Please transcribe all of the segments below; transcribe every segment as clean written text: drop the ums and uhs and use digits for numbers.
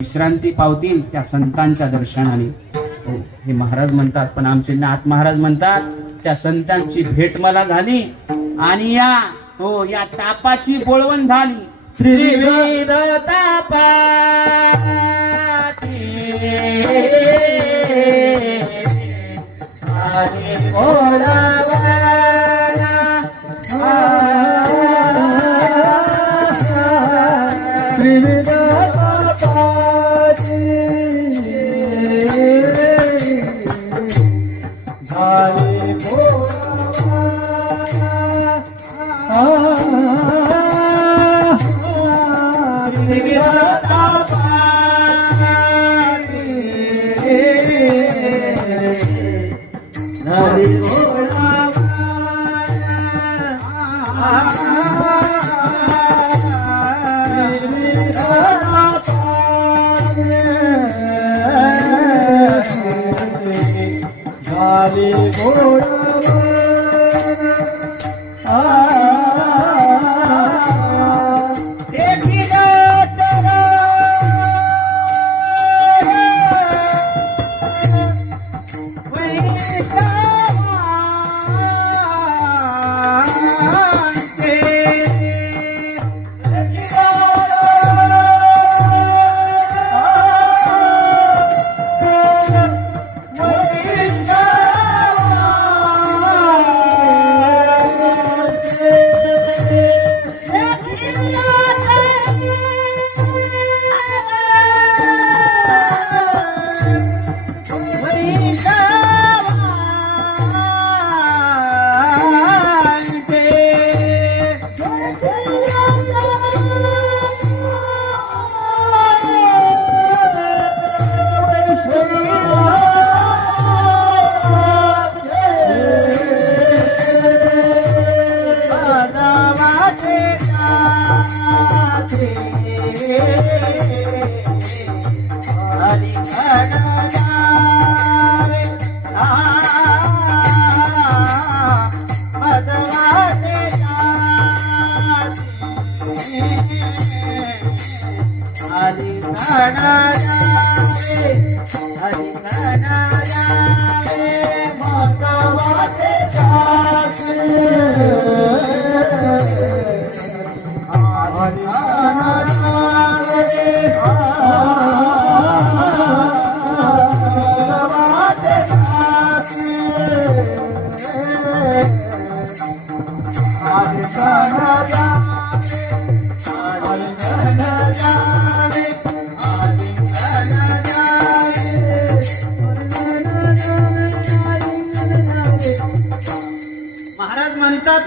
विश्रांती पावतील त्या संतांच्या दर्शनाने. हो, हे महाराज म्हणतात, पण आमचे नाथ महाराज म्हणतात त्या संतांची भेट मला झाली आणि या तापाची बोळवण झाली. त्रिविध तापाची झाली बोळवण. त्रिविध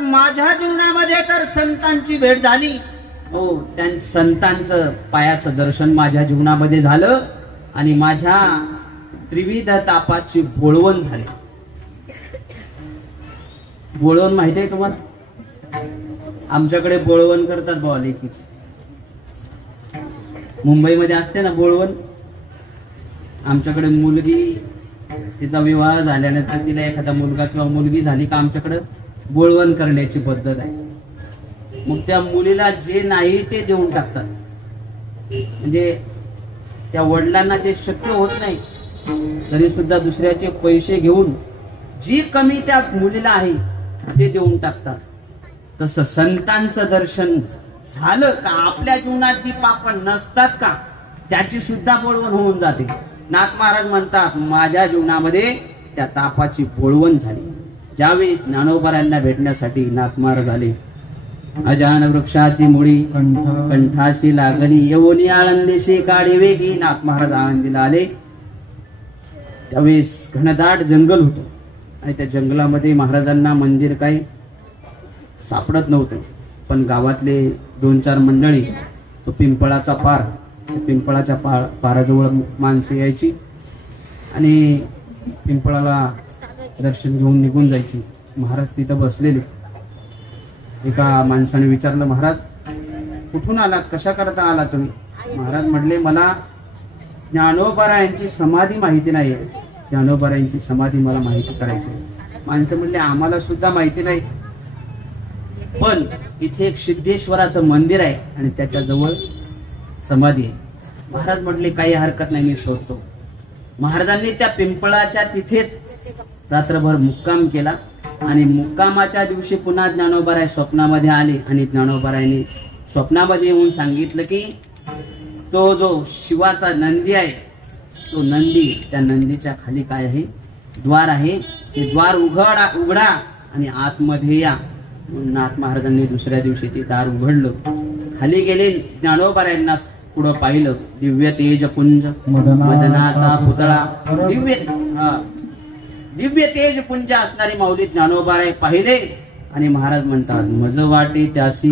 माझ्या जीवनामध्ये तर संतांची भेट झाली. हो, त्या संतांचं पायाचं दर्शन माझ्या जीवनामध्ये झालं आणि माझ्या त्रिविध तापाची बोळवण झाली. बोळवण माहिती आहे तुम्हाला? आमच्याकडे बोळवण करतात बुवा लेकीची. मुंबईमध्ये असते ना बोळवण. आमच्याकडे मुलगी, तिचा विवाह झाल्यानंतर तिला एखादा मुलगा किंवा मुलगी झाली का आमच्याकडे बोळवण करण्याची पद्धत आहे. मग त्या मुलीला जे नाही ते देऊन टाकतात. म्हणजे त्या वडिलांना जे शक्य होत नाही तरी सुद्धा दुसऱ्याचे पैसे घेऊन जी कमी त्या मुलीला आहे ते देऊन टाकतात. तसं संतांचं दर्शन झालं का आपल्या जीवनात जी पाप नसतात का त्याची सुद्धा बोळवण होऊन जाते. नाथ महाराज म्हणतात माझ्या जीवनामध्ये त्या तापाची बोळवण झाली. ज्यावेळी ज्ञानोबारांना भेटण्यासाठी नाथ महाराज आले. अजान वृक्षाची मुळी कंठाशी लागली, येऊनी आळंदेशी काढी वेगी. नाथ महाराज आळंदीला आले. त्यावेळेस घनदाट जंगल होतं आणि त्या जंगलामध्ये महाराजांना मंदिर काही सापडत नव्हतं. पण गावातले 2-4 मंडळी, तो पिंपळाचा पार, पिंपळाच्या पाराजवळ माणसं यायची आणि पिंपळाला दर्शन घेऊन निघून जायची. महाराज तिथं बसलेले. एका माणसाने विचारलं, महाराज कुठून आलात, कशा करता आला तुम्ही? महाराज म्हटले, मला ज्ञानोबारायांची समाधी माहिती नाही. ज्ञानोबारायांची समाधी मला माहिती करायची आहे. माणसं म्हणले आम्हाला सुद्धा माहिती नाही, पण इथे एक सिद्धेश्वराचं मंदिर आहे आणि त्याच्या जवळ समाधी आहे. महाराज म्हटले काही हरकत नाही, मी शोधतो. महाराजांनी त्या पिंपळाच्या तिथेच रात्रभर मुक्काम केला आणि मुक्कामाच्या दिवशी पुन्हा ज्ञानोबाराय स्वप्नामध्ये आले आणि ज्ञानोबारायांनी स्वप्नामध्ये येऊन सांगितलं की तो जो शिवाचा नंदी आहे, तो नंदी, त्या नंदीच्या खाली काय आहे, द्वार आहे, ते द्वार उघडा आणि आतमध्ये या. नाथ महाराजांनी दुसऱ्या दिवशी ते दार उघडलं, खाली गेले. ज्ञानोबारायांना पुढं पाहिलं, दिव्य तेज पुंज मदनाचा पुतळा, दिव्य तेज पुंज असणारी माऊली ज्ञानोबाराय पाहिले आणि महाराज म्हणतात मज वाटे त्यासी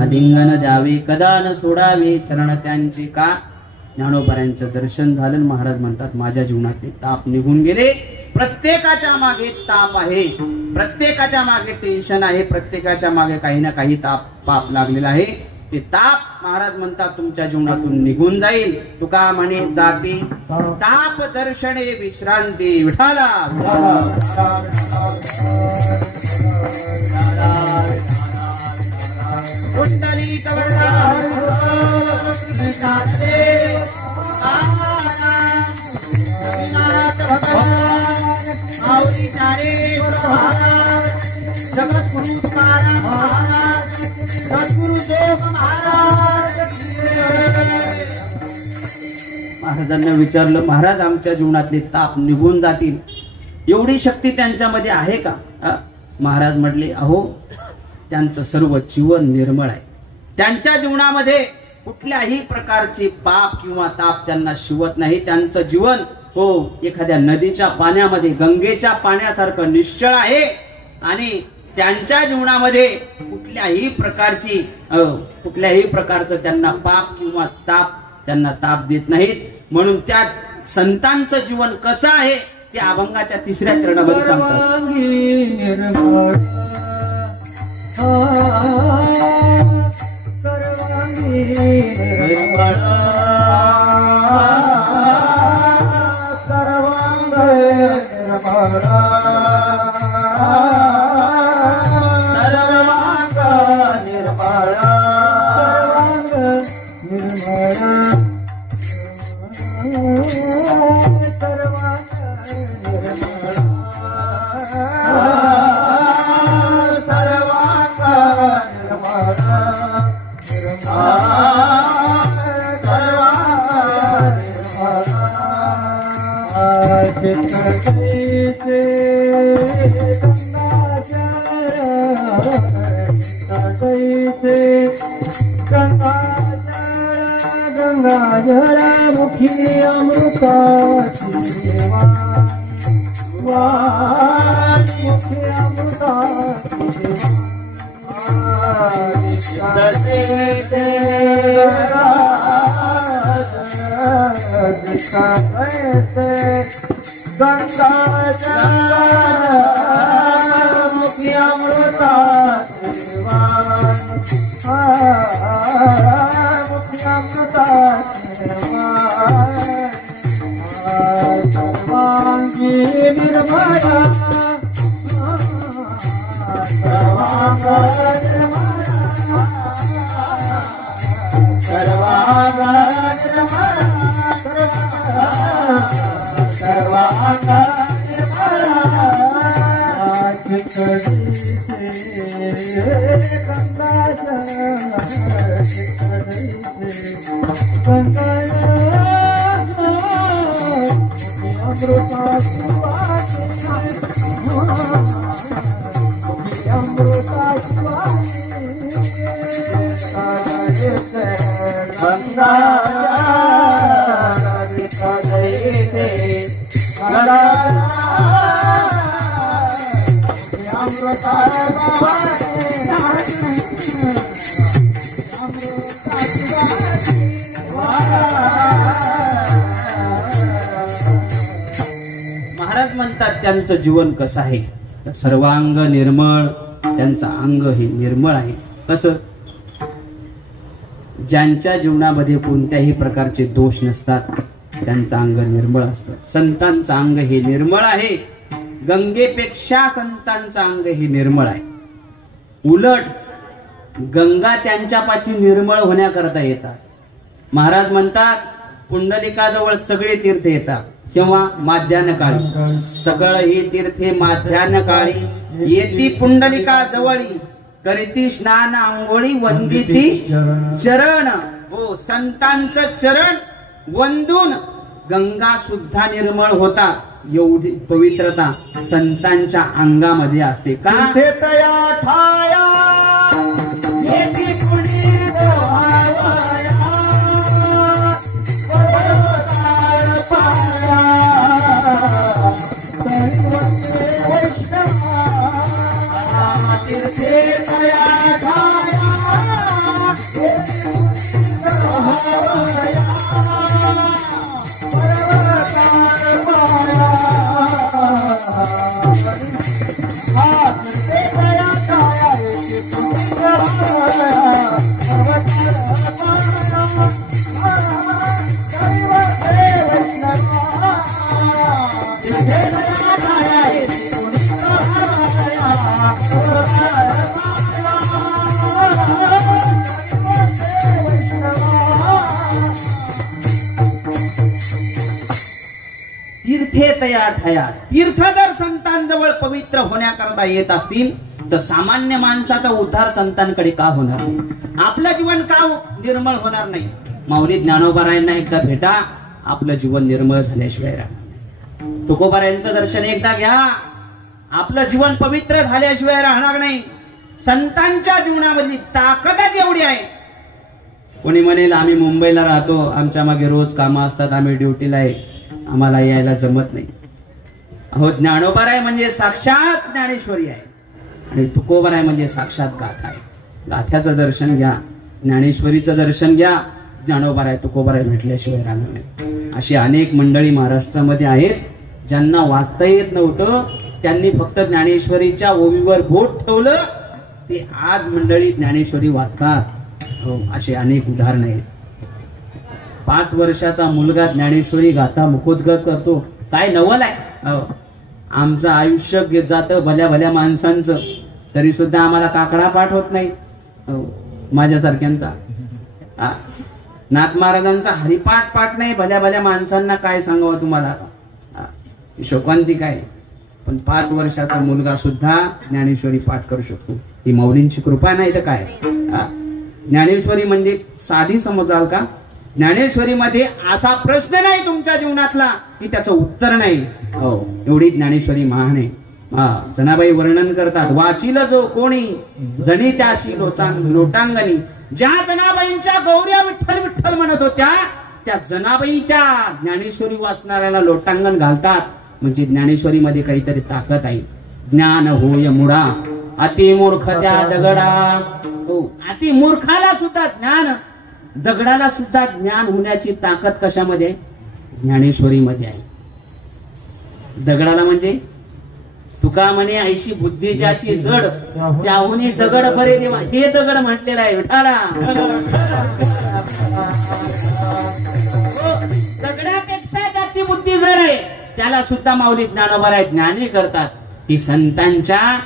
आलिंगन द्यावे, कदा न सोडावे चरण त्यांचे का. ज्ञानोबारायांचं दर्शन झालं. महाराज म्हणतात माझ्या जीवनातले ताप निघून गेले. प्रत्येकाच्या मागे ताप आहे, प्रत्येकाच्या मागे टेन्शन आहे, प्रत्येकाच्या मागे काही ना काही पाप लागलेला आहे. ते ताप महाराज म्हणतात तुमच्या जीवनातून निघून जाईल. तुका म्हणे जाती ताप दर्शने विश्रांती. विठाला कुंडली महाराजांना विचारलं महाराज आमच्या जीवनातले ताप निघून जातील एवढी शक्ती त्यांच्यामध्ये आहे का. महाराज म्हटले अहो त्यांचं सर्व जीवन निर्मळ आहे. त्यांच्या जीवनामध्ये कुठल्याही प्रकारचे पाप किंवा ताप त्यांना शिवत नाही. त्यांचं जीवन हो एखाद्या नदीच्या पाण्यामध्ये, गंगेच्या पाण्यासारखं निश्चळ आहे आणि त्यांच्या जीवनामध्ये कुठल्याही प्रकारचं त्यांना पाप किंवा ताप त्यांना ताप देत नाहीत. म्हणून त्या संतांचं जीवन कसं आहे ते अभंगाच्या 3ऱ्या चरणामध्ये सांगतात. मुखी अमृताची मुखी अमृताची गंगा मुखी अमृताची मुखी अमृताची सर्वांगी निर्मला महाराज म्हणतात त्यांचं जीवन कसं आहे, सर्वांग निर्मळ, त्यांचं अंग हे निर्मळ आहे. कसं, ज्यांच्या जीवनामध्ये कोणत्याही प्रकारचे दोष नसतात त्यांचं अंग निर्मळ असतं. संतांचं अंग हे निर्मळ आहे. गंगेपेक्षा संतांचं अंग हे निर्मळ आहे. उलट गंगा त्यांच्यापाशी निर्मळ होण्याकरता येतात. महाराज म्हणतात पुंडलिकाजवळ सगळे तीर्थ येतात. केव्हा? माध्यान्ह काळी. सगळ ही तीर्थे माध्यान्ह काळी येती पुंडलिका जवळी, करीती स्नान आंघोळी वंदिती चरण. हो, संतांचं चरण वंदून गंगा सुद्धा निर्मळ होतात. एवढी पवित्रता संतांच्या अंगामध्ये असते. का? तया ठाया येती पुढील दोहावया, पर्वताळ पाया, दैवते वैष्णवा. तीर्थे तया ठाया येती पुढील दोहावया, पर्वताळ पाया. तीर्थे तया ठया. तीर्थ जर संतांजवळ पवित्र होण्याकरता येत असतील तर सामान्य माणसाचा उद्धार संतांकडे का होणार नाही? आपलं जीवन का निर्मळ होणार नाही? माऊली ज्ञानोबारायांना एकदा भेटा, आपलं जीवन निर्मळ झाल्याशिवाय राहणार नाही. तुकोबारायांचं दर्शन एकदा घ्या, आपलं जीवन पवित्र झाल्याशिवाय राहणार नाही. संतांच्या जीवनामधली ताकदच एवढी आहे. कोणी म्हणेल आम्ही मुंबईला राहतो, आमच्या मागे रोज कामं असतात, आम्ही ड्युटीला आहे, आम्हाला यायला जमत नाही. अहो, ज्ञानोबाराय म्हणजे साक्षात ज्ञानेश्वरी आहे आणि तुकोबाराय म्हणजे साक्षात गाथा आहे. गाथ्याचं दर्शन घ्या, ज्ञानेश्वरीचं दर्शन घ्या. ज्ञानोबाराय तुकोबाराय भेटल्याशिवाय राहणार नाही. अशी अनेक मंडळी महाराष्ट्रामध्ये आहेत ज्यांना वाचता येत नव्हतं, त्यांनी फक्त ज्ञानेश्वरीच्या ओवीवर बोट ठेवलं, ते आज मंडळी ज्ञानेश्वरी वाचतात. हो, असे अनेक उदाहरण आहेत. 5 वर्षाचा मुलगा ज्ञानेश्वरी गाथा मुखोद्गत करतो. काय नवल आहे. आमचं आयुष्य घेत जातं भल्या भल्या माणसांचं, तरी सुद्धा आम्हाला काकडा पाठ होत नाही. माझ्यासारख्यांचा नाथ महाराजांचा हरिपाठ पाठ नाही. भल्या भल्या माणसांना काय सांगावं तुम्हाला. शोकांती काय. पण 5 वर्षाचा मुलगा सुद्धा ज्ञानेश्वरी पाठ करू शकतो. ही माऊलींची कृपा नाही तर काय. ज्ञानेश्वरी म्हणजे साधी समजाल का? ज्ञानेश्वरीमध्ये असा प्रश्न नाही तुमच्या जीवनातला की त्याचं उत्तर नाही. हो, एवढी ज्ञानेश्वरी महान आहे. जनाबाई वर्णन करतात, वाचिल जो कोणी जणी त्याशी लोटांगणी. ज्या जनाबाईंच्या गौऱ्या विठ्ठल विठ्ठल म्हणत होत्या, त्या जनाबाई त्या ज्ञानेश्वरी वाचणाऱ्याला लोटांगण घालतात. म्हणजे ज्ञानेश्वरीमध्ये काहीतरी ताकद आहे. ज्ञान होय मुडा अति मूर्ख त्या दगडा. हो, अति मूर्खाला सुद्धा ज्ञान, दगडाला सुद्धा ज्ञान होण्याची ताकद कशामध्ये? ज्ञानेश्वरीमध्ये आहे. दगडाला म्हणजे तुका म्हणे ऐशी बुद्धी ज्याची जड, त्याहून दगड बरे देवा. हे दगड म्हटलेलं आहे विठाला. दगडापेक्षा ज्याची बुद्धी जड आहे त्याला सुद्धा माऊली ज्ञानोबाराय ज्ञानी करतात. ही संतांच्या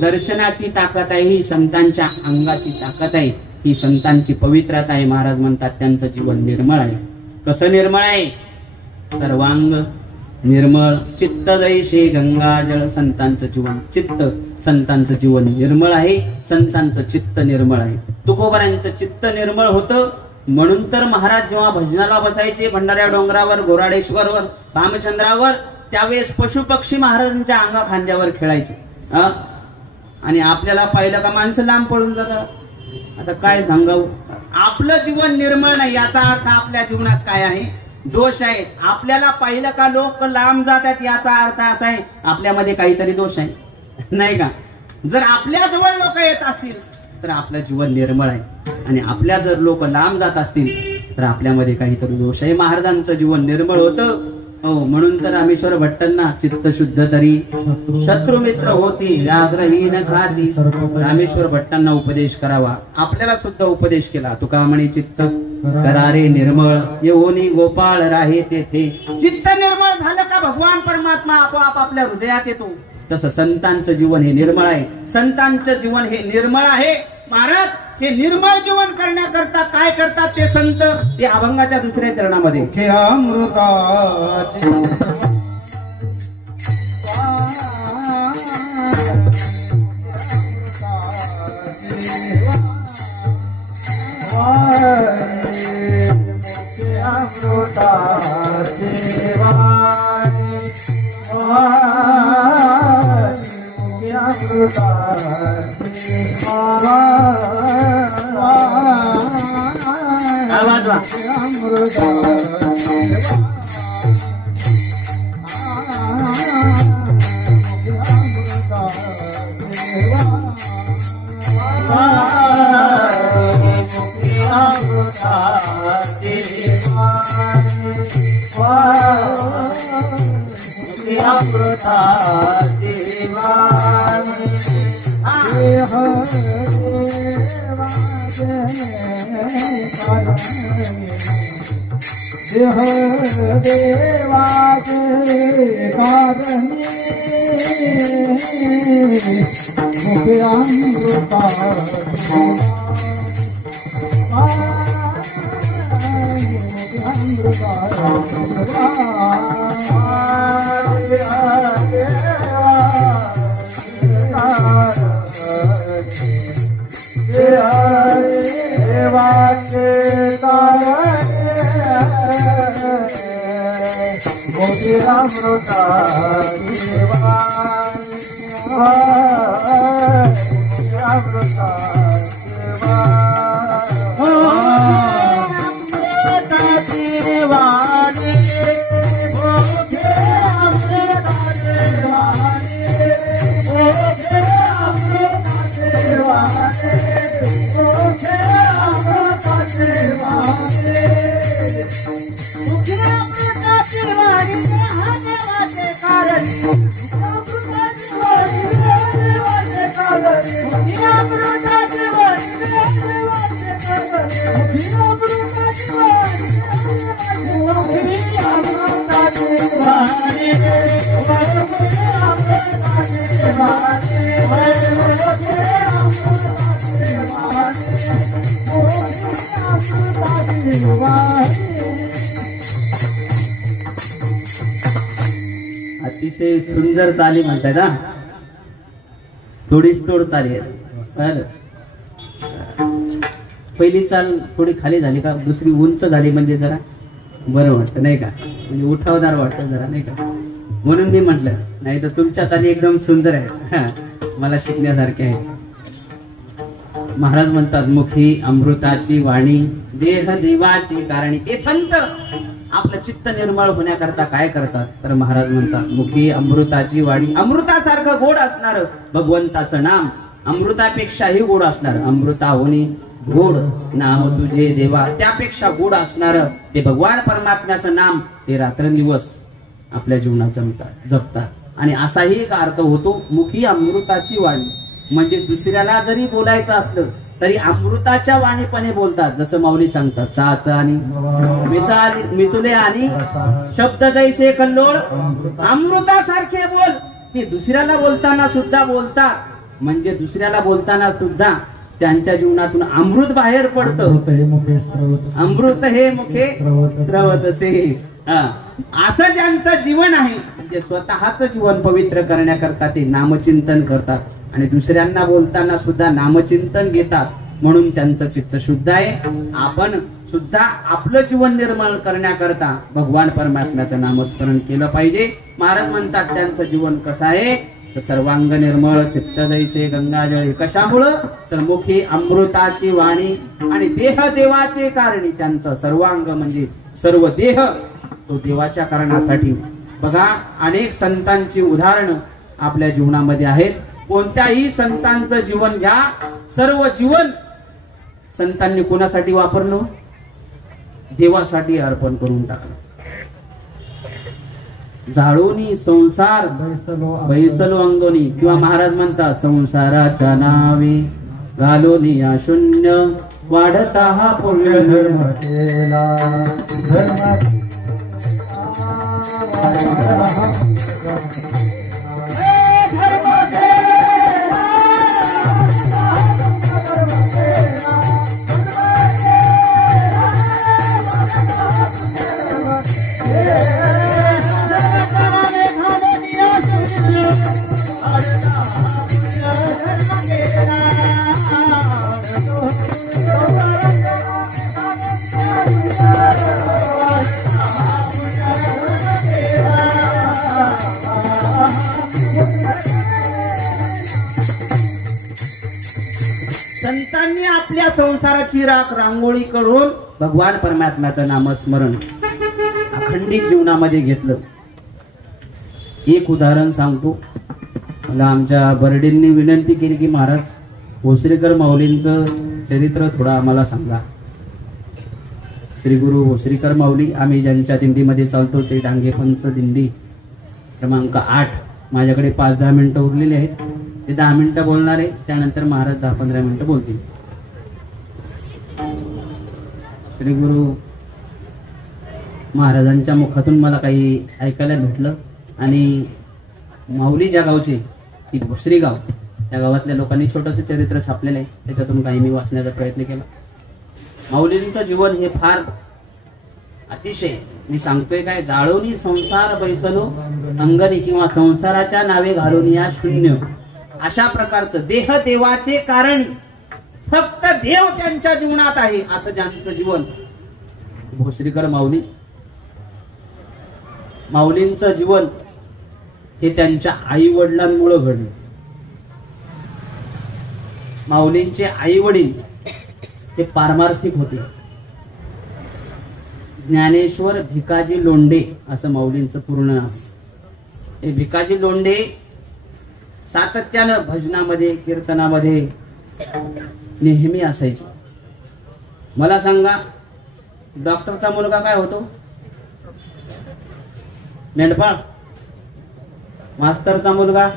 दर्शनाची ताकद आहे, ही संतांच्या अंगाची ताकद आहे, ही संतांची पवित्रता आहे. महाराज म्हणतात त्यांचं जीवन निर्मळ आहे. कसं निर्मळ आहे? सर्वांग निर्मळ, चित्त जैसे गंगाजळ. संतांचं जीवन चित्त, संतांचं जीवन निर्मळ आहे, संतांचं चित्त निर्मळ आहे. तुकोबारायांचं चित्त निर्मळ होतं म्हणून तर महाराज जेव्हा भजनाला बसायचे भंडाऱ्या डोंगरावर, गोराडेश्वरवर, रामचंद्रावर, त्यावेळेस पशु पक्षी महाराजांच्या अंगा खांद्यावर खेळायचे. आणि आपल्याला पाहिलं का माणसं लांब पडून जातात. आता काय सांगावं, आपलं जीवन निर्मळ नाही याचा अर्थ आपल्या जीवनात काय आहे? दोष आहेत. आपल्याला पाहिलं का लोक लांब जातात याचा अर्थ असा आहे आपल्यामध्ये काहीतरी दोष आहे, नाही का? जर आपल्या जवळ लोक येत असतील तर आपलं जीवन निर्मळ आहे, आणि आपल्या जर लोक लांब जात असतील तर आपल्यामध्ये काहीतरी दोष आहे. महाराजांचं जीवन निर्मळ होतं. हो, म्हणून तर रामेश्वर भट्टांना चित्त शुद्ध तरी शत्रू मित्र होती, व्याघ्रहीन खाती. रामेश्वर भट्टांना उपदेश करावा, आपल्याला सुद्धा उपदेश केला. तुका म्हणे चित्त करारे निर्मळ येऊनी गोपाळ राहे तेथे. चित्त निर्मळ झालं का भगवान परमात्मा आपोआप आपल्या हृदयात येतो. तसं संतांचं जीवन हे निर्मळ आहे. संतांचं जीवन हे निर्मळ आहे. महाराज हे निर्मळ जीवन करण्याकरता काय करतात ते संत, ते अभंगाच्या दुसऱ्या चरणामध्ये हे अमृताचे आवाज वा. देह देवाचे कारणी मुखे अमृता देवाचे मोठे अमृता अमृता अतिशय सुंदर चाली म्हणतात हा. थोडीच तोड चाली आहे. पहिली चाल थोडी खाली झाली का दुसरी उंच झाली म्हणजे जरा बरं वाटतं नाही का, म्हणजे उठावदार वाटतं जरा नाही का. म्हणून मी म्हटलं, नाही तर तुमच्या चाली एकदम सुंदर आहे, मला शिकण्यासारखे आहे. महाराज म्हणतात मुखी अमृताची वाणी देह देवाची कारणी. ते संत आपलं चित्त निर्मळ होण्याकरता काय करतात तर महाराज म्हणतात मुखी अमृताची वाणी. अमृतासारखं गोड असणार भगवंताचं नाम, अमृतापेक्षाही गोड असणार. अमृता होणे गोड नाम तुझे देवा, त्यापेक्षा गोड असणार ते भगवान परमात्म्याचं नाम ते रात्रंदिवस आपल्या जीवनात जपतात. आणि असाही एक अर्थ होतो मुखी अमृताची वाणी, म्हणजे दुसऱ्याला जरी बोलायचं असलं तरी अमृताच्या वाणीपणे बोलतात. जसं माऊली सांगतात चाच आणि मितुले आणि शब्द जैसे कल्लोळ अमृतासारखे बोल. ते दुसऱ्याला बोलताना सुद्धा बोलतात, म्हणजे दुसऱ्याला बोलताना सुद्धा त्यांच्या जीवनातून अमृत बाहेर पडतं. अमृत हे मुखे स्रवतसे. असं ज्यांचं जीवन आहे, जे स्वतःच जीवन पवित्र करण्याकरता ते नामचिंतन करतात आणि दुसऱ्यांना बोलताना सुद्धा नामचिंतन घेतात, म्हणून त्यांचं चित्त शुद्ध आहे. आपण सुद्धा आपलं जीवन निर्मळ करण्याकरता भगवान परमात्म्याचं नामस्मरण केलं पाहिजे. महाराज म्हणतात त्यांचं जीवन कसं आहे तर सर्वांग निर्मळ चित्त जैसे गंगाजळ. कशामुळं तर मुखी अमृताची वाणी आणि देह देवाचे कारणी. त्यांचं सर्वांग म्हणजे सर्व देह तो देवाच्या कारणासाठी. बघा अनेक संतांची उदाहरणं आपल्या जीवनामध्ये आहेत. कोणत्याही संतांचं जीवन घ्या, सर्व जीवन संतांनी कोणासाठी वापरलं, देवासाठी अर्पण करून टाकलं. जाळोनी संसार बैसलो अंगोनी, किंवा महाराज म्हणतात संसाराच्या नावे घालोनी या शून्य वाढता हा पुण्य धर्म केला धर्म संतांनी आपल्या संसाराची राख रांगोळी करून भगवान परमात्म्याचं नामस्मरण अखंडित जीवनामध्ये घेतलं. एक उदाहरण सांगतो. मला आमच्या बर्डेंनी विनंती केली की महाराज भोसरीकर माऊलींचं चरित्र थोडं आम्हाला सांगा. श्री गुरु भोसरीकर माऊली, आम्ही ज्यांच्या दिंडीमध्ये चालतो ते डांगेपंच दिंडी क्रमांक 8. माझ्याकडे 5-10 मिनिटं उरलेली आहेत. ते 10 मिनिटं बोलणार आहे, त्यानंतर महाराज 10-15 मिनिटं बोलतील. श्री गुरु महाराजांच्या मुखातून मला काही ऐकायला भेटलं आणि माऊली ज्या गावचे ती भोसरी गाव, त्या गावातल्या लोकांनी छोटंसं चरित्र छापलेलं आहे, त्याच्यातून काही मी वाचण्याचा प्रयत्न केला. माऊलींचं जीवन हे फार अतिशय, मी सांगतोय काय, जाळवणी संसार बैसलो अंगणी किंवा संसाराच्या नावे घालून या शून्य, अशा प्रकारचं देह देवाचे कारण, फक्त देव त्यांच्या जीवनात आहे असं ज्यांचं जीवन भोसरीकर माऊली. माऊलींचं जीवन हे त्यांच्या आई वडिलांमुळे घडलं. माऊलींचे आई वडील हे पारमार्थिक होते. ज्ञानेश्वर भिकाजी लोंढे असं माऊलींचं पूर्ण नाव. हे भिकाजी लोंढे सातत्यानं भजनामध्ये कीर्तनामध्ये नेहमी असायचे. मला सांगा, डॉक्टरचा मुलगा काय होतो? मेंढपाळ. मास्तरचा मुलगा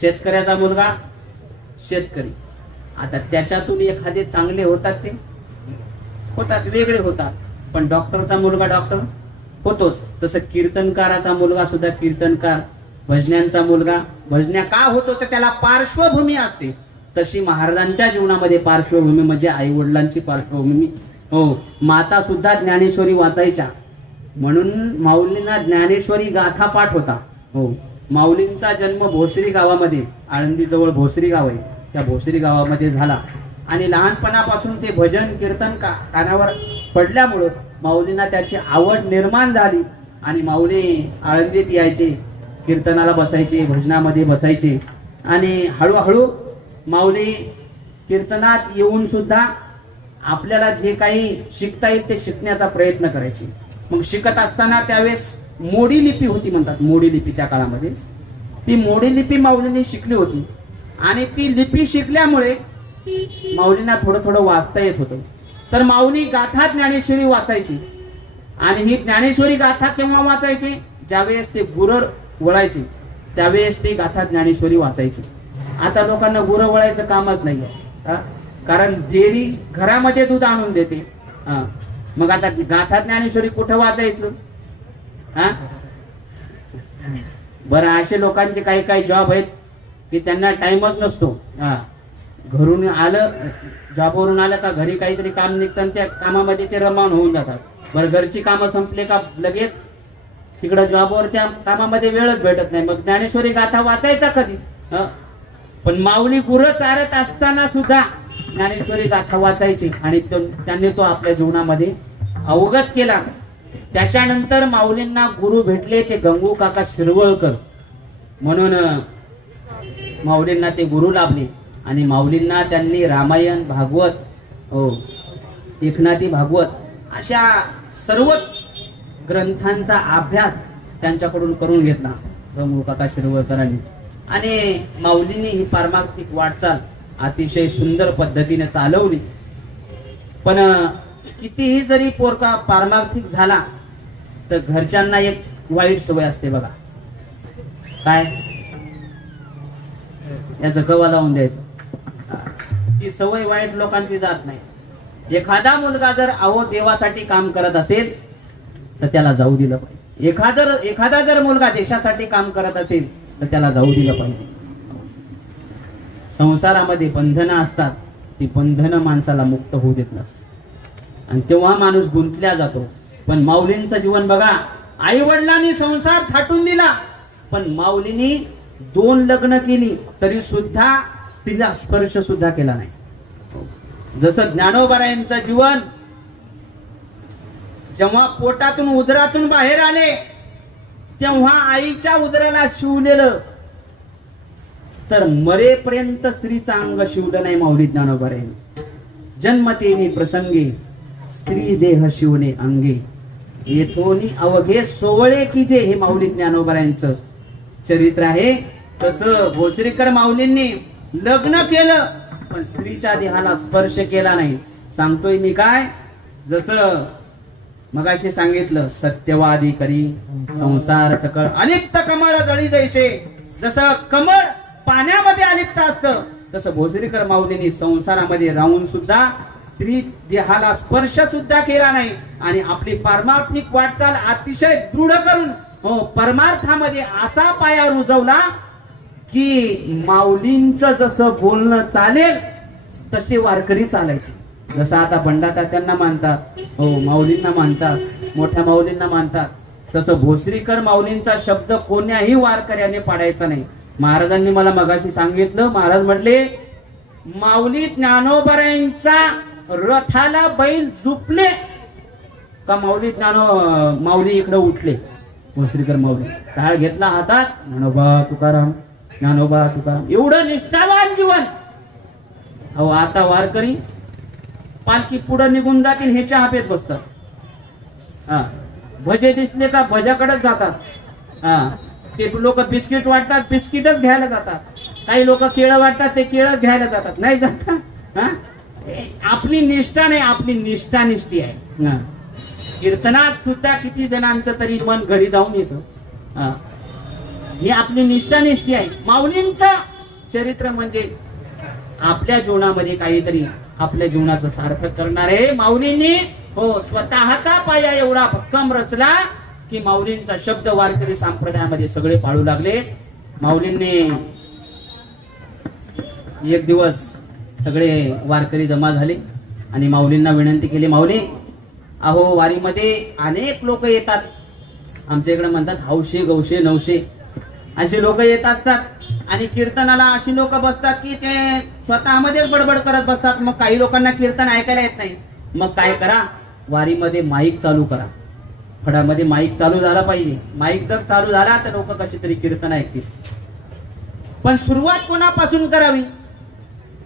शेतकऱ्याचा मुलगा शेतकरी. आता त्याच्यातून एखादे चांगले होतात, ते होतात, वेगळे होतात, पण डॉक्टरचा मुलगा डॉक्टर होतोच. तसं कीर्तनकाराचा मुलगा सुद्धा कीर्तनकार, भजन्यांचा मुलगा भजन्या का होतो तर त्याला पार्श्वभूमी असते. तशी महाराजांच्या जीवनामध्ये पार्श्वभूमी म्हणजे आई वडिलांची पार्श्वभूमी. हो, माता सुद्धा ज्ञानेश्वरी वाचायच्या, म्हणून माऊलींना ज्ञानेश्वरी गाथा पाठ होता. हो, माऊलींचा जन्म भोसरी गावामध्ये, आळंदी जवळ भोसरी गाव आहे, त्या भोसरी गावामध्ये झाला आणि लहानपणापासून ते भजन कीर्तन कानावर पडल्यामुळं माऊलींना त्याची आवड निर्माण झाली आणि माऊली आळंदीत यायचे, कीर्तनाला बसायचे, भजनामध्ये बसायचे आणि हळूहळू माऊली कीर्तनात येऊन सुद्धा आपल्याला जे काही शिकता येईल ते शिकण्याचा प्रयत्न करायचे. मग शिकत असताना त्यावेळेस मोडी लिपी होती, म्हणतात मोडी लिपी त्या काळामध्ये. ती मोडी लिपी माऊलींनी शिकली होती आणि ती लिपी शिकल्यामुळे माऊलींना थोडं थोडं वाचता येत होतं. तर माऊली गाथा ज्ञानेश्वरी वाचायची आणि ही ज्ञानेश्वरी गाथा केव्हा वाचायची? ज्यावेळेस ते गुरं वळायचे त्यावेळेस ते गाथा ज्ञानेश्वरी वाचायची. आता लोकांना गुरं वळायचं कामच नाहीये, कारण डेअरी घरामध्ये दूध आणून देते. मग आता गाथा ज्ञानेश्वरी कुठं वाचायचं? बरं, असे लोकांचे काही काही जॉब आहेत की त्यांना टाइमच नसतो. घरून आलं, जॉबवरून आलं का घरी काहीतरी काम निघतं, त्या कामामध्ये ते रममाण होऊन जातात. बरं, घरची कामं संपले का लगेच तिकडं जॉबवर त्या कामामध्ये वेळच भेटत नाही. मग ज्ञानेश्वरी गाथा वाचायचा कधी? पण माऊली गुरं चारत असताना सुद्धा ज्ञानेश्वरी गाथा वाचायची आणि त्यांनी तो आपल्या जीवनामध्ये अवगत केला. त्याच्यानंतर माऊलींना गुरु भेटले ते गंगू काका शिरवळकर, म्हणून माऊलींना ते गुरु लाभले आणि माऊलींना त्यांनी रामायण, भागवत, एकनाथी भागवत अशा सर्वच ग्रंथांचा अभ्यास त्यांच्याकडून करून घेतला गंगू काका शिरवळकरांनी. आणि माऊलींनी ही पारमार्थिक वाटचाल अतिशय सुंदर पद्धतीने चालवली. पण कितीही जरी पोरका पारमार्थिक झाला तर घरच्यांना एक वाईट सवय असते बघा. काय? याचं गवा लावून द्यायचं. ती सवय वाईट लोकांची जात नाही. एखादा मुलगा जर अहो देवासाठी काम करत असेल तर त्याला जाऊ दिलं पाहिजे. एखादा जर मुलगा देशासाठी काम करत असेल तर त्याला जाऊ दिलं पाहिजे. संसारामध्ये बंधनं असतात, ती बंधनं माणसाला मुक्त होऊ देत नसतात आणि तेव्हा माणूस गुंतल्या जातो. पण माऊलींचं जीवन बघा, आई वडिलांनी संसार थाटून दिला, पण माऊलींनी 2 लग्न केली तरी सुद्धा स्त्रीला स्पर्श सुद्धा केला नाही. जसं ज्ञानोबारायांचं जीवन, जेव्हा पोटातून उदरातून बाहेर आले तेव्हा आईच्या उदराला शिवलेलं, तर मरेपर्यंत स्त्रीचं अंग शिवलं नाही माऊली ज्ञानोबारायांनी. जन्मतेनी प्रसंगे स्त्री देह शिवणे अंगे, येथोनी अवघे सोवळे की जे, हे माऊली ज्ञानोबारायांचं चरित्र आहे. तसं भोसरीकर माऊलींनी लग्न केलं पण स्त्रीच्या देहाला स्पर्श केला नाही. सांगतोय मी काय, जसं मगाशी सांगितलं, सत्यवादी करी संसार सकळ अलिप्त कमळ जळी जैसे, जसं कमळ पाण्यामध्ये अलिप्त असतं तसं भोसरीकर माऊलींनी संसारामध्ये राहून सुद्धा स्त्री देहाला स्पर्श सुद्धा केला नाही आणि आपली पारमार्थिक वाटचाल अतिशय दृढ करून परमार्थामध्ये असा पाया रुजवला की माऊलींचं जसं बोलणं चालेल तसे वारकरी चालायचे. जसं आता बंडाता त्यांना मानतात, माऊलींना मानतात, मोठ्या माऊलींना मानतात, तसं भोसरीकर माऊलींचा शब्द कोण्याही वारकऱ्याने पाडायचा नाही. महाराजांनी मला मगाशी सांगितलं, महाराज म्हटले माऊली ज्ञानोबारायांचा रथाला बैल झुपले का माऊली इकडे उठले. भोसरीकर माऊली टाळ घेतला हातात, ज्ञानोबा तुकाराम, ज्ञानोबा तुकाराम, एवढं निष्ठावान जीवन. अहो आता वारकरी पालखी पुढे निघून जातील हे चहा पेत बसतात. भजे दिसले का भजाकडेच जातात. ते लोक बिस्किट वाटतात, बिस्किटच घ्यायला जातात. काही लोक केळं वाटतात, ते केळं घ्यायला जातात. नाही जातात. आपली निष्ठा नाही, आपली निष्ठानिष्ठी आहे. कीर्तनात सुद्धा किती जणांचं तरी मन घरी जाऊन येतं. ही आपली निष्ठानिष्ठी आहे. माऊलींचं चरित्र म्हणजे आपल्या जीवनामध्ये काहीतरी आपल्या जीवनाचं सार्थक करणार आहे. माऊलींनी स्वतःचा पाया एवढा भक्कम रचला की माऊलींचा शब्द वारकरी संप्रदायामध्ये सगळे पाळू लागले. माऊलींनी एक दिवस सगळे वारकरी जमा झाले आणि माऊलींना विनंती केली, माऊली अहो वारीमध्ये अनेक लोक येतात, आमच्या इकडे म्हणतात हौशे गौशे नवशे अशी लोक येत असतात आणि कीर्तनाला अशी लोक बसतात की ते स्वतःमध्येच बडबड करत बसतात. मग काही लोकांना कीर्तन ऐकायला येत नाही. मग काय करा, वारीमध्ये माईक चालू करा. फडामध्ये माईक चालू झाला पाहिजे. माईक जर चालू झाला तर लोक कशी तरी कीर्तन ऐकतील. पण सुरुवात कोणापासून करावी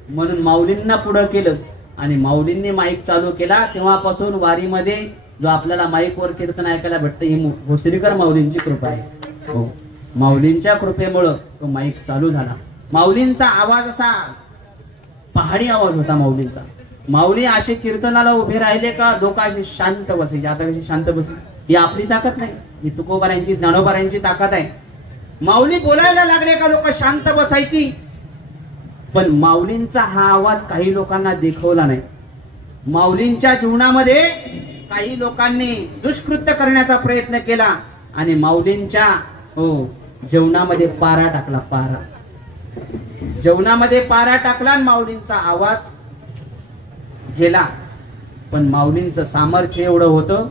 म्हणून माऊलींना पुढे केलं आणि माऊलींनी माईक चालू केला. तेव्हापासून वारीमध्ये जो आपल्याला माईकवर कीर्तन ऐकायला भेटतं ही भोसरीकर माऊलींची कृपा आहे. माऊलींच्या कृपेमुळं तो माईक चालू झाला. माऊलींचा आवाज असा पहाडी आवाज होता माऊलींचा. माऊली असे कीर्तनाला उभे राहिले का लोक असे शांत बसायचे. आता कशी शांत बसली, ही आपली ताकद नाही, ही तुकोबारायांची ज्ञानोबारायांची ताकद आहे. माऊली बोलायला लागले का लोक शांत बसायची. पण माऊलींचा हा आवाज काही लोकांना देखवला नाही. माऊलींच्या जीवनामध्ये काही लोकांनी दुष्कृत्य करण्याचा प्रयत्न केला आणि माऊलींच्या जेवणामध्ये पारा टाकला. जेवणामध्ये पारा टाकला आणि माऊलींचा आवाज गेला. पण माऊलींचं सामर्थ्य एवढं होतं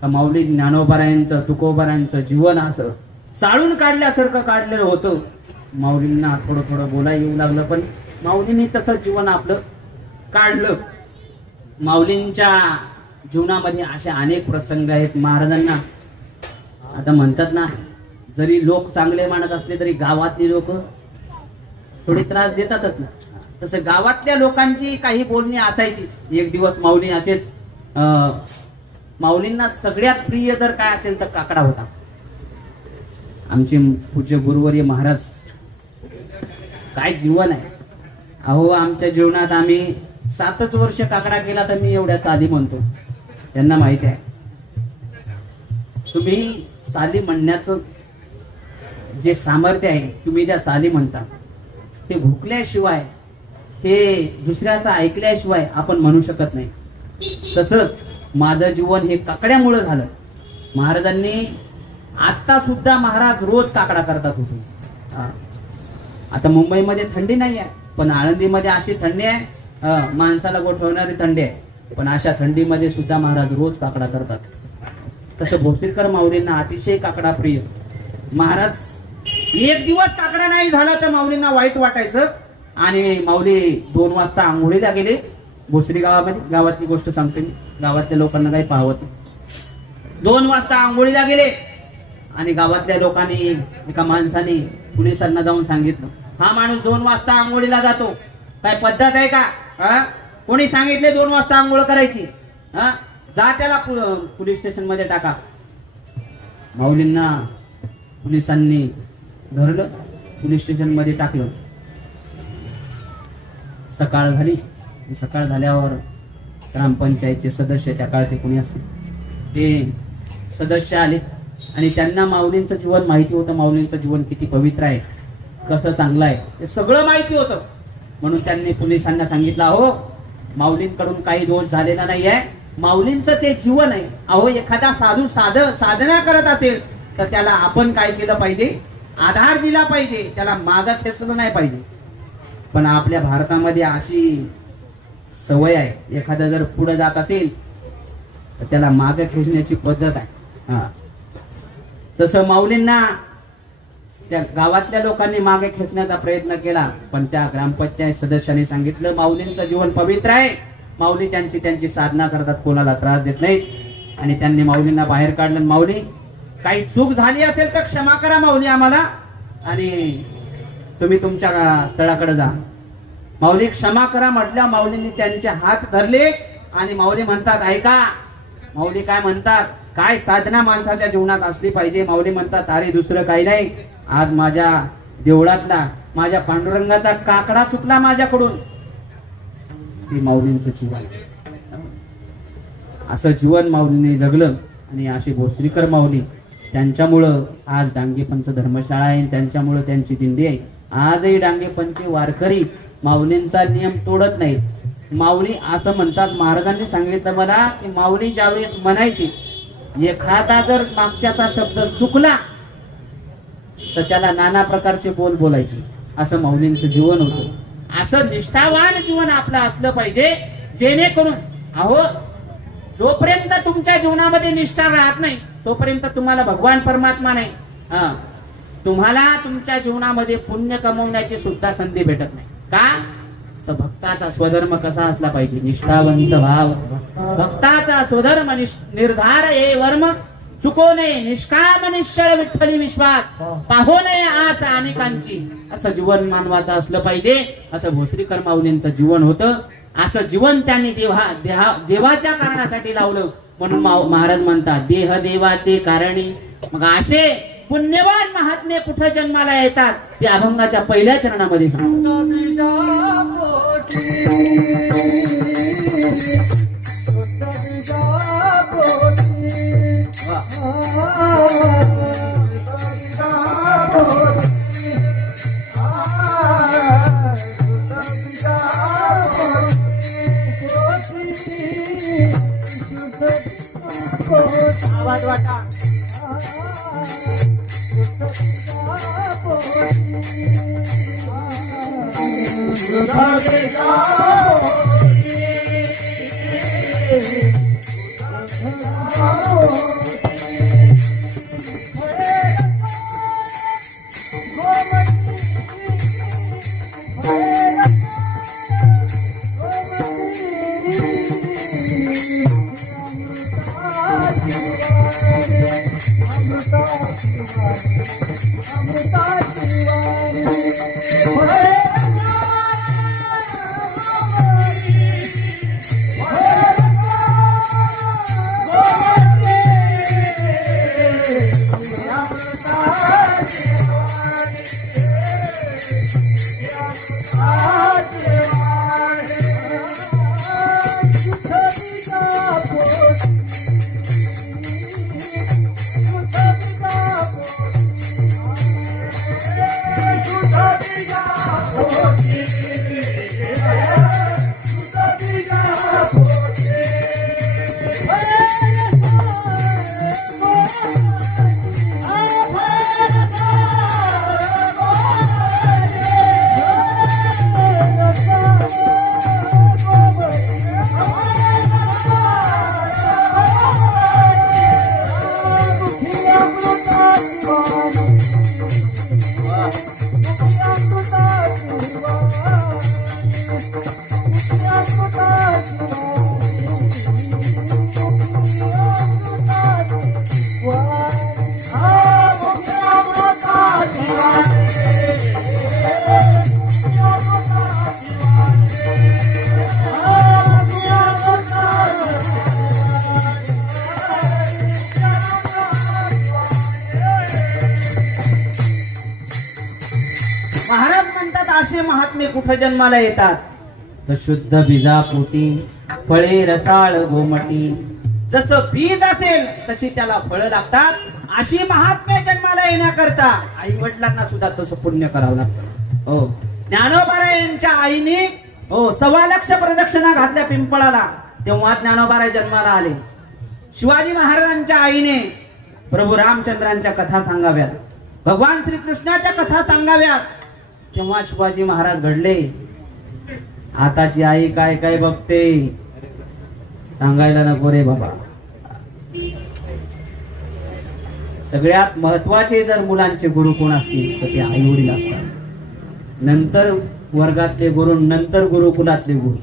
का माऊली ज्ञानोबारायांचं तुकोबारायांचं जीवन असं चाळून काढल्यासारखं काढलेलं होतं. माऊलींना थोडं थोडं बोलायला येऊ लागलं पण माऊलींनी तसं जीवन आपलं काढलं. माऊलींच्या जीवनामध्ये असे अनेक प्रसंग आहेत. महाराजांना आता म्हणतात ना, जरी लोक चांगले मानत असले तरी गावातली लोक थोडी त्रास देतातच ना. तसं गावातल्या लोकांची काही बोलणी असायची. एक दिवस माऊली असेच, माऊलींना सगळ्यात प्रिय जर काय असेल तर काकडा होता. आमचे पूज्य गुरुवर्य महाराज, काय जीवन आहे अहो. आमच्या जीवनात आम्ही 7च वर्ष काकडा केला तर मी एवढ्या चाली म्हणतो. त्यांना माहिती आहे. तुम्ही चाली म्हणण्याचं जे सामर्थ्य आहे, तुम्ही ज्या चाली म्हणता ते भुकल्याशिवाय हे दुसऱ्याचं ऐकल्याशिवाय आपण म्हणू शकत नाही. तसंच माझं जीवन हे काकड्यामुळे झालं. महाराजांनी आता सुद्धा महाराज रोज काकडा करतात होते. आता मुंबईमध्ये थंडी नाही आहे, पण आळंदीमध्ये अशी थंडी आहे, माणसाला गोठवणारी थंडी आहे, पण अशा थंडीमध्ये सुद्धा महाराज रोज काकडा करतात. तसं भोसरीकर माऊलींना अतिशय काकडा प्रिय. महाराज एक दिवस काकडा नाही झाला तर माऊलींना वाईट वाटायचं आणि माऊली 2 वाजता आंघोळीला गेले. भोसरी गावातली गोष्ट सांगते मी, गावातल्या लोकांना काही पाहवत नाही. 2 वाजता आंघोळीला गेले आणि गावातल्या लोकांनी, एका माणसाने पोलिसांना जाऊन सांगितलं, हा माणूस 2 वाजता आंघोळीला जातो, काय पद्धत आहे का? कोणी सांगितले 2 वाजता आंघोळ करायची? जा त्याला पोलीस स्टेशन मध्ये टाका. माऊलींना पोलिसांनी धरलं, पोलीस स्टेशन मध्ये टाकलं. सकाळ झाली. सकाळ झाल्यावर ग्रामपंचायतचे सदस्य, त्या काळात कोणी असते ते सदस्य आले आणि त्यांना माऊलींचं जीवन माहिती होतं. माऊलींचं जीवन किती पवित्र आहे, कसं चांगलं आहे, ते सगळं माहिती होतं. म्हणून त्यांनी पोलिसांना सांगितलं, अहो माऊलींकडून काही दोष झालेला नाही आहे, माऊलींचं ते जीवन आहे. अहो एखादा साधू साधना करत असेल तर त्याला आपण काय केलं पाहिजे? आधार दिला पाहिजे, त्याला मागं खेचलं नाही पाहिजे. पण आपल्या भारतामध्ये अशी सवय आहे, एखादा जर पुढे जात असेल तर त्याला मागे खेचण्याची पद्धत आहे. तसं माऊलींना त्या गावातल्या लोकांनी मागे खेचण्याचा प्रयत्न केला, पण त्या ग्रामपंचायत सदस्यांनी सांगितलं माऊलींचं जीवन पवित्र आहे, माऊली त्यांची साधना करतात, कोणाला त्रास देत नाहीत. आणि त्यांनी माऊलींना बाहेर काढलं. माऊली काही चूक झाली असेल तर क्षमा करा माऊली आम्हाला, आणि तुम्ही तुमच्या स्थळाकडे जा. माऊली क्षमा करा म्हटल्या. माऊलींनी त्यांचे हात धरले आणि माऊली म्हणतात, ऐका. माऊली काय म्हणतात, काय साधना माणसाच्या जीवनात असली पाहिजे. माऊली म्हणतात, अरे दुसरं काही नाही, आज माझ्या देवळातला माझ्या पांडुरंगाचा काकडा चुकला माझ्याकडून. ते माऊलींचं जीवन, असं जीवन माऊलींनी जगलं. आणि असे भोसरीकर माऊली, त्यांच्यामुळं आज डांगेपंच धर्मशाळा आहे, त्यांच्यामुळं त्यांची दिंडी आहे. आजही डांगेपंच वारकरी माऊलींचा नियम तोडत नाही. माऊली असं म्हणतात, महाराजांनी सांगितलं मला की माऊली ज्यावेळेस म्हणायची, एखादा जर मागच्याचा शब्द चुकला तर त्याला नाना प्रकारचे बोल बोलायचे. असं माऊलींचं जीवन होतं. असं निष्ठावान जीवन आपलं असलं पाहिजे, जेणेकरून अहो जोपर्यंत तुमच्या जीवनामध्ये निष्ठा राहत नाही तोपर्यंत तुम्हाला भगवान परमात्मा नाही, तुम्हाला तुमच्या जीवनामध्ये पुण्य कमवण्याची सुद्धा संधी भेटत नाही. का? तर भक्ताचा स्वधर्म कसा असला पाहिजे? निष्ठावंत भाव. भक्ताचा स्वधर्म निर्धार हे वर्म चुको नये, निष्काम निश्चळ विठ्ठली विश्वास, पाहो नये आस अनेकांची. असं जीवन मानवाचं असलं पाहिजे. असं भोसरीकर माऊलींचं जीवन होतं. असं जीवन त्यांनी देवाच्या कारणासाठी लावलं. म्हणून महाराज म्हणतात, देह देवाचे कारणी. मग असे पुण्यवान महात्मे कुठे जन्माला येतात ते अभंगाच्या पहिल्या चरणामध्ये आवाज वाटा. महाराज म्हणतात असे महात्मे कुठं जन्माला येतात तर शुद्ध बीजापोटी फळे रसाळ गोमटी. जसं बीज असेल तशी त्याला फळं लागतात. अशी महात्मे जन्माला येण्याकरता आई वडिलांना सुद्धा तसं पुण्य करावं लागतं. हो, ज्ञानोबारायांच्या आईने 1.25 प्रदक्षिणा घातल्या पिंपळाला, तेव्हा ज्ञानोबाराय जन्माला आले. शिवाजी महाराजांच्या आईने प्रभू रामचंद्रांच्या कथा सांगाव्यात, भगवान श्रीकृष्णाच्या कथा सांगाव्यात, तेव्हा शिवाजी महाराज घडले. आताची आई काय काय बघते सांगायला नको रे बाबा. सगळ्यात महत्वाचे जर मुलांचे गुरु कोण असतील तर ते आई वडील असतात. नंतर वर्गातले गुरु, नंतर गुरुकुलातले गुरु.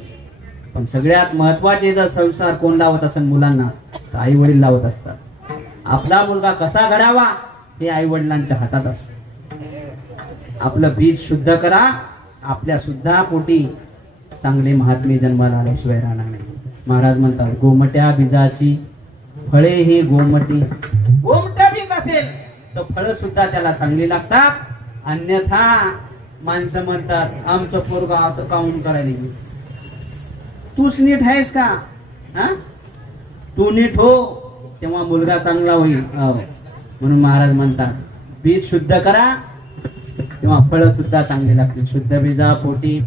पण सगळ्यात महत्वाचे जर संस्कार कोण लावत असेल मुलांना तर आई वडील लावत असतात. आपला मुलगा कसा घडावा हे आई वडिलांच्या हातात असतं. आपलं बीज शुद्ध करा, आपल्या सुद्धा पोटी चांगले महात्मे जन्माला आल्याशिवाय राहणार नाही. महाराज म्हणतात गोमट्या बीजाची फळे ही गोमटी. गोमट्या बीज असेल तर फळं सुद्धा त्याला चांगली लागतात. अन्यथा माणसं म्हणतात आमचं पोरगा असं काऊन करायला गेलं, तूच नीट आहेस का? तू नीट हो तेव्हा मुलगा चांगला होईल. म्हणून महाराज म्हणतात बीज शुद्ध करा तेव्हा फळं सुद्धा चांगली लागतील. शुद्ध बीजा पोटी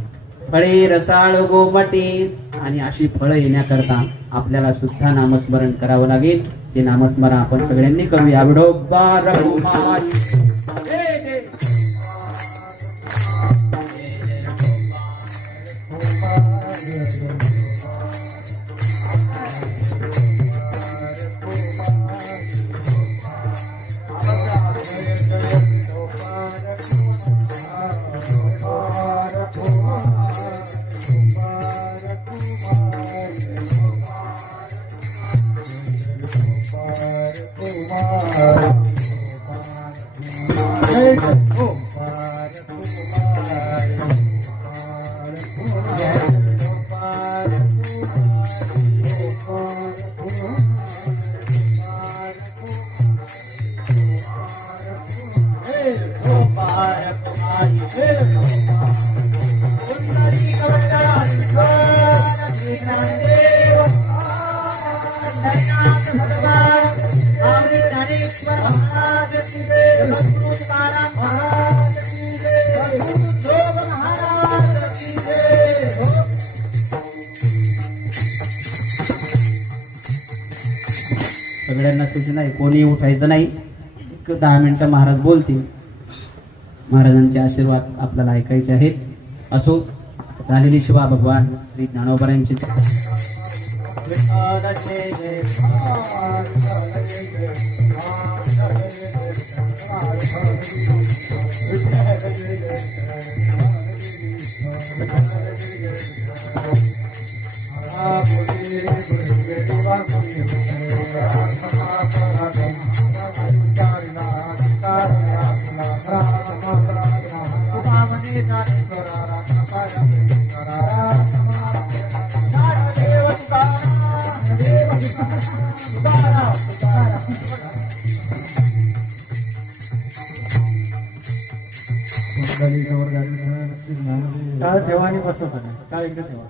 फळे रसाळ गोमटी. आणि अशी फळं येण्याकरता आपल्याला सुद्धा नामस्मरण करावं लागेल. ते नामस्मरण आपण सगळ्यांनी करूया. विठोबा रघुमाई सगळ्यांना सूचना आहे, कोणी उठायचं नाही. 10 मिनिटं महाराज बोलतील. महाराजांचे आशीर्वाद आपल्याला ऐकायचे आहेत. असो झालेली शिवा भगवान श्री ज्ञानोबारायांची ठेवा आणि बसा सगळं. काय एकदा ठेवा.